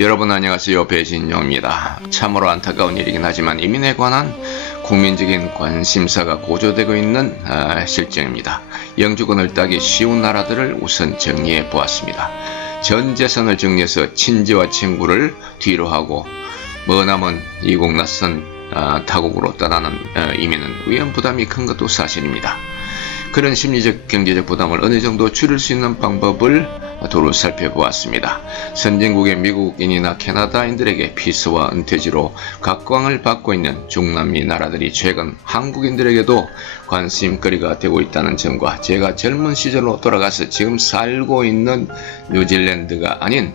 여러분 안녕하세요. 배진영입니다. 참으로 안타까운 일이긴 하지만 이민에 관한 국민적인 관심사가 고조되고 있는 실정입니다. 영주권을 따기 쉬운 나라들을 우선 정리해 보았습니다. 전 재산을 정리해서 친지와 친구를 뒤로 하고 머나먼 이국 낯선 타국으로 떠나는 이민은 위험 부담이 큰 것도 사실입니다. 그런 심리적 경제적 부담을 어느 정도 줄일 수 있는 방법을 도로 살펴보았습니다. 선진국의 미국인이나 캐나다인들에게 피서와 은퇴지로 각광을 받고 있는 중남미 나라들이 최근 한국인들에게도 관심거리가 되고 있다는 점과 제가 젊은 시절로 돌아가서 지금 살고 있는 뉴질랜드가 아닌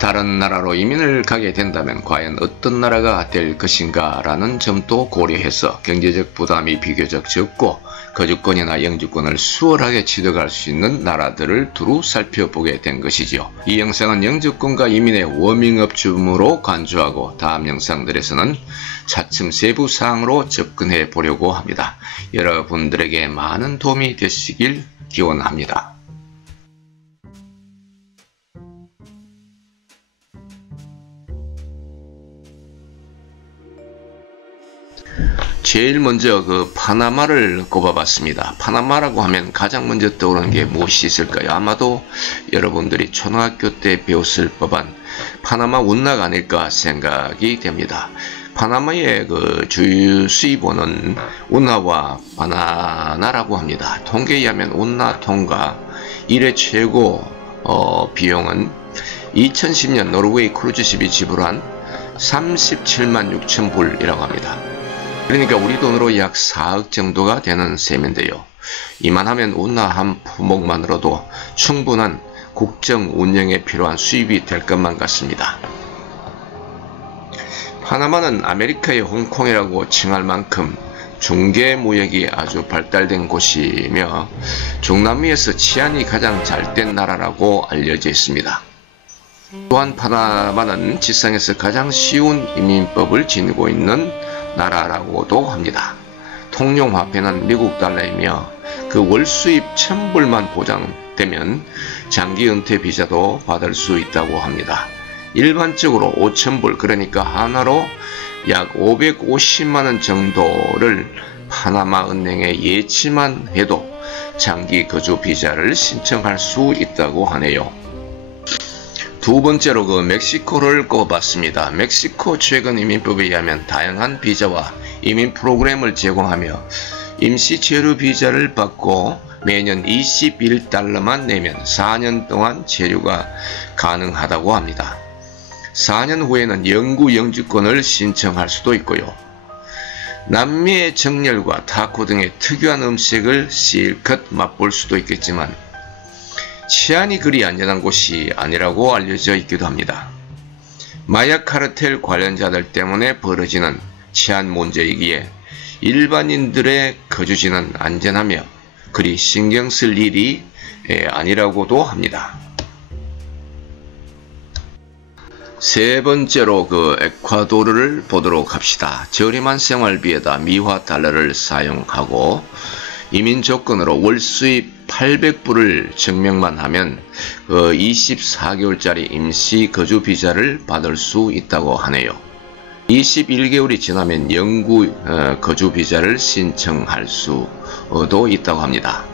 다른 나라로 이민을 가게 된다면 과연 어떤 나라가 될 것인가 라는 점도 고려해서 경제적 부담이 비교적 적고 거주권이나 영주권을 수월하게 취득할 수 있는 나라들을 두루 살펴보게 된 것이죠. 이 영상은 영주권과 이민의 워밍업 줌으로 간주하고 다음 영상들에서는 차츰 세부 사항으로 접근해 보려고 합니다. 여러분들에게 많은 도움이 되시길 기원합니다. 제일 먼저 파나마를 꼽아봤습니다. 파나마라고 하면 가장 먼저 떠오르는 게 무엇이 있을까요? 아마도 여러분들이 초등학교 때 배웠을 법한 파나마 운나가 아닐까 생각이 됩니다. 파나마의 주요 수입원은 운나와 바나나라고 합니다. 통계에 의하면 운나 통과 1회 최고 비용은 2010년 노르웨이 크루즈십이 지불한 37만 6천 불이라고 합니다. 그러니까 우리 돈으로 약 4억 정도가 되는 셈인데요. 이만하면 운나 한 품목만으로도 충분한 국정 운영에 필요한 수입이 될 것만 같습니다. 파나마는 아메리카의 홍콩이라고 칭할 만큼 중개무역이 아주 발달된 곳이며 중남미에서 치안이 가장 잘된 나라라고 알려져 있습니다. 또한 파나마는 지상에서 가장 쉬운 이민법을 지니고 있는 나라라고도 합니다. 통용화폐는 미국 달러이며 그 월수입 1000불만 보장되면 장기 은퇴 비자도 받을 수 있다고 합니다. 일반적으로 5000불 그러니까 하나로 약 550만원 정도를 파나마 은행에 예치만 해도 장기 거주 비자를 신청할 수 있다고 하네요. 두 번째로 멕시코를 꼽았습니다. 멕시코 최근 이민법에 의하면 다양한 비자와 이민 프로그램을 제공하며 임시 체류 비자를 받고 매년 21달러만 내면 4년 동안 체류가 가능하다고 합니다. 4년 후에는 영구 영주권을 신청할 수도 있고요. 남미의 정열과 타코 등의 특유한 음식을 실컷 맛볼 수도 있겠지만 치안이 그리 안전한 곳이 아니라고 알려져 있기도 합니다. 마약 카르텔 관련자들 때문에 벌어지는 치안 문제이기에 일반인들의 거주지는 안전하며 그리 신경 쓸 일이 아니라고도 합니다. 세 번째로 에콰도르를 보도록 합시다. 저렴한 생활비에다 미화 달러를 사용하고 이민 조건으로 월 수입 800불을 증명만 하면 24개월짜리 임시 거주 비자를 받을 수 있다고 하네요. 21개월이 지나면 영구 거주 비자를 신청할 수도 있다고 합니다.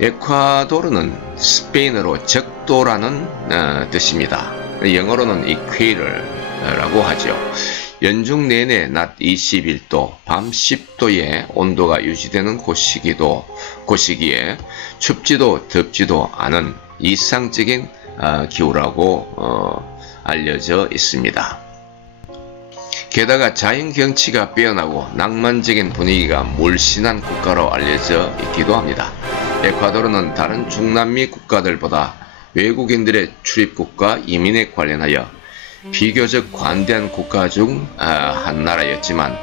에콰도르는 스페인어로 적도라는 뜻입니다. 영어로는 equator라고 하죠. 연중 내내 낮 21도, 밤 10도의 온도가 유지되는 곳이기에 춥지도 덥지도 않은 이상적인 기후라고 알려져 있습니다. 게다가 자연 경치가 빼어나고 낭만적인 분위기가 물씬한 국가로 알려져 있기도 합니다. 에콰도르는 다른 중남미 국가들보다 외국인들의 출입국과 이민에 관련하여 비교적 관대한 국가 중 한 나라였지만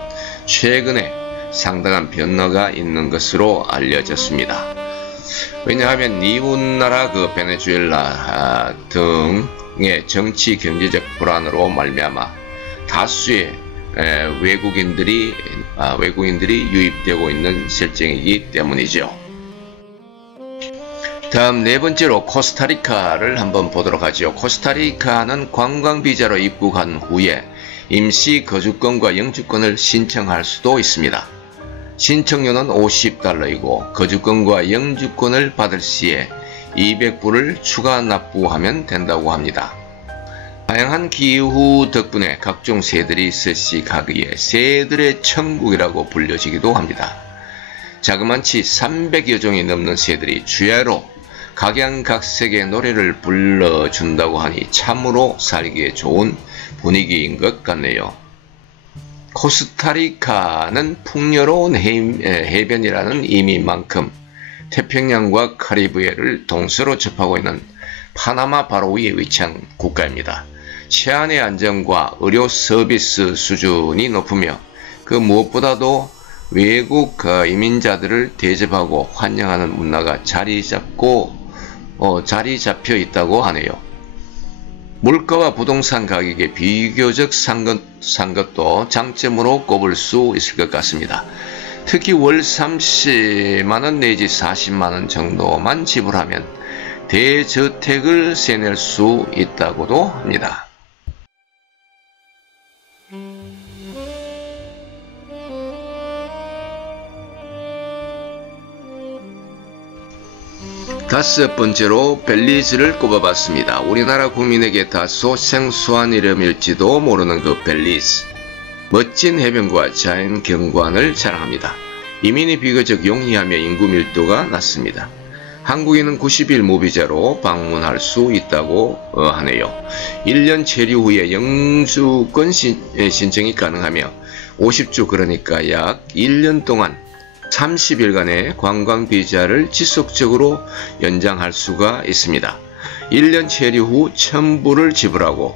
최근에 상당한 변화가 있는 것으로 알려졌습니다. 왜냐하면 이웃나라 베네수엘라 등의 정치 경제적 불안으로 말미암아 다수의 외국인들이 유입되고 있는 실정이기 때문이죠. 다음 네 번째로 코스타리카를 한번 보도록 하죠. 코스타리카는 관광비자로 입국한 후에 임시 거주권과 영주권을 신청할 수도 있습니다. 신청료는 $50이고 거주권과 영주권을 받을 시에 $200을 추가 납부하면 된다고 합니다. 다양한 기후 덕분에 각종 새들이 서식하기에 새들의 천국이라고 불려지기도 합니다. 자그만치 300여 종이 넘는 새들이 주야로 각양각색의 노래를 불러준다고 하니 참으로 살기에 좋은 분위기인 것 같네요. 코스타리카는 풍요로운 해변이라는 의미만큼 태평양과 카리브해를 동서로 접하고 있는 파나마 바로 위에 위치한 국가입니다. 치안의 안정과 의료 서비스 수준이 높으며 그 무엇보다도 외국 이민자들을 대접하고 환영하는 문화가 자리 잡혀 있다고 하네요. 물가와 부동산 가격이 비교적 싼 것도 장점으로 꼽을 수 있을 것 같습니다. 특히 월 30만원 내지 40만원 정도만 지불하면 대저택을 세낼 수 있다고도 합니다. 다섯 번째로 벨리즈를 꼽아봤습니다. 우리나라 국민에게 다소 생소한 이름일지도 모르는 그 벨리즈. 멋진 해변과 자연 경관을 자랑합니다. 이민이 비교적 용이하며 인구 밀도가 낮습니다. 한국인은 90일 무비자로 방문할 수 있다고 하네요. 1년 체류 후에 영주권 신청이 가능하며 50주 그러니까 약 1년 동안 30일간의 관광비자를 지속적으로 연장할 수가 있습니다. 1년 체류 후 1000불을 지불하고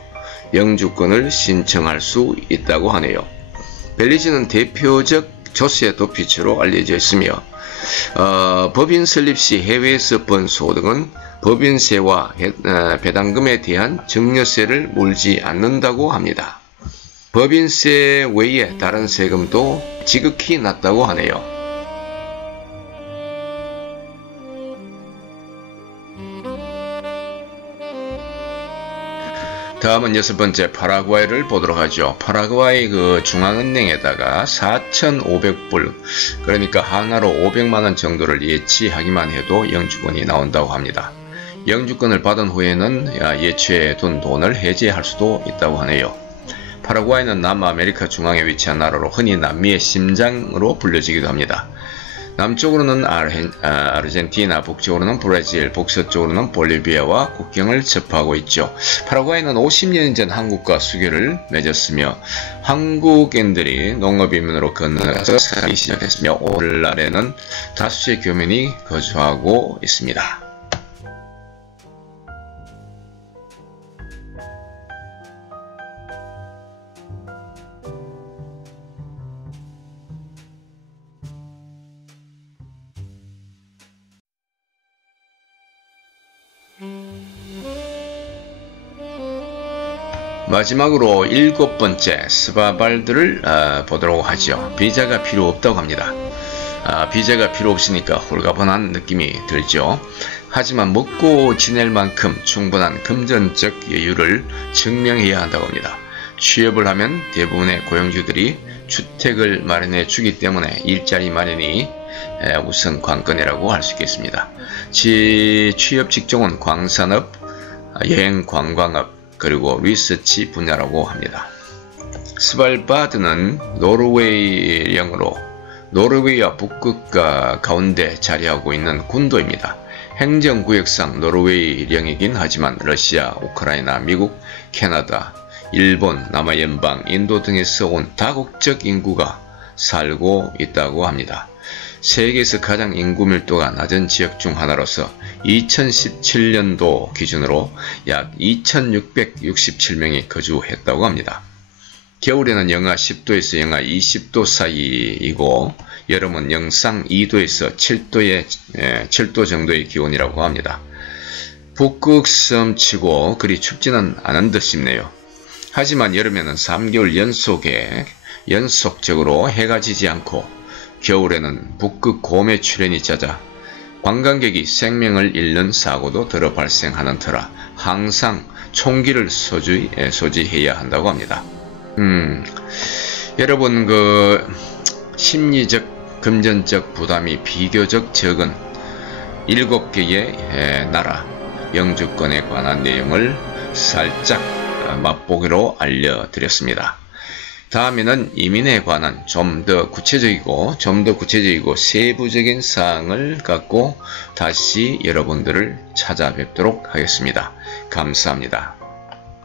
영주권을 신청할 수 있다고 하네요. 벨리즈는 대표적 조세 도피처로 알려져 있으며 법인 설립 시 해외에서 번 소득은 법인세와 배당금에 대한 증여세를 물지 않는다고 합니다. 법인세 외에 다른 세금도 지극히 낮다고 하네요. 다음은 여섯 번째 파라과이를 보도록 하죠. 파라과이 그 중앙은행에다가 4,500불 그러니까 하나로 500만원 정도를 예치하기만 해도 영주권이 나온다고 합니다. 영주권을 받은 후에는 예치해둔 돈을 해지할 수도 있다고 하네요. 파라과이는 남아메리카 중앙에 위치한 나라로 흔히 남미의 심장으로 불려지기도 합니다. 남쪽으로는 아르헨티나, 북쪽으로는 브라질, 북서쪽으로는 볼리비아와 국경을 접하고 있죠. 파라과이는 50년 전 한국과 수교를 맺었으며 한국인들이 농업이민으로 건너가서 살기 시작했으며 오늘날에는 다수의 교민이 거주하고 있습니다. 마지막으로 일곱 번째 스바발드를 보도록 하죠. 비자가 필요 없다고 합니다. 비자가 필요 없으니까 홀가분한 느낌이 들죠. 하지만 먹고 지낼 만큼 충분한 금전적 여유를 증명해야 한다고 합니다. 취업을 하면 대부분의 고용주들이 주택을 마련해 주기 때문에 일자리 마련이 우선 관건이라고 할 수 있겠습니다. 취업 직종은 광산업, 여행 관광업, 그리고 리서치 분야라고 합니다. 스발바드는 노르웨이령으로 노르웨이와 북극과 가운데 자리하고 있는 군도입니다. 행정구역상 노르웨이령이긴 하지만 러시아, 우크라이나, 미국, 캐나다, 일본, 남아연방, 인도 등에서 온 다국적 인구가 살고 있다고 합니다. 세계에서 가장 인구 밀도가 낮은 지역 중 하나로서 2017년도 기준으로 약 2667명이 거주했다고 합니다. 겨울에는 영하 10도에서 영하 20도 사이이고 여름은 영상 2도에서 7도 정도의 기온이라고 합니다. 북극섬치고 그리 춥지는 않은 듯 싶네요. 하지만 여름에는 3개월 연속적으로 해가 지지 않고 겨울에는 북극 곰의 출현이 잦아 관광객이 생명을 잃는 사고도 덜어 발생하는 터라 항상 총기를 소지해야 한다고 합니다. 여러분, 심리적, 금전적 부담이 비교적 적은 7개의 나라 영주권에 관한 내용을 살짝 맛보기로 알려드렸습니다. 다음에는 이민에 관한 좀 더 구체적이고 세부적인 사항을 갖고 다시 여러분들을 찾아뵙도록 하겠습니다. 감사합니다.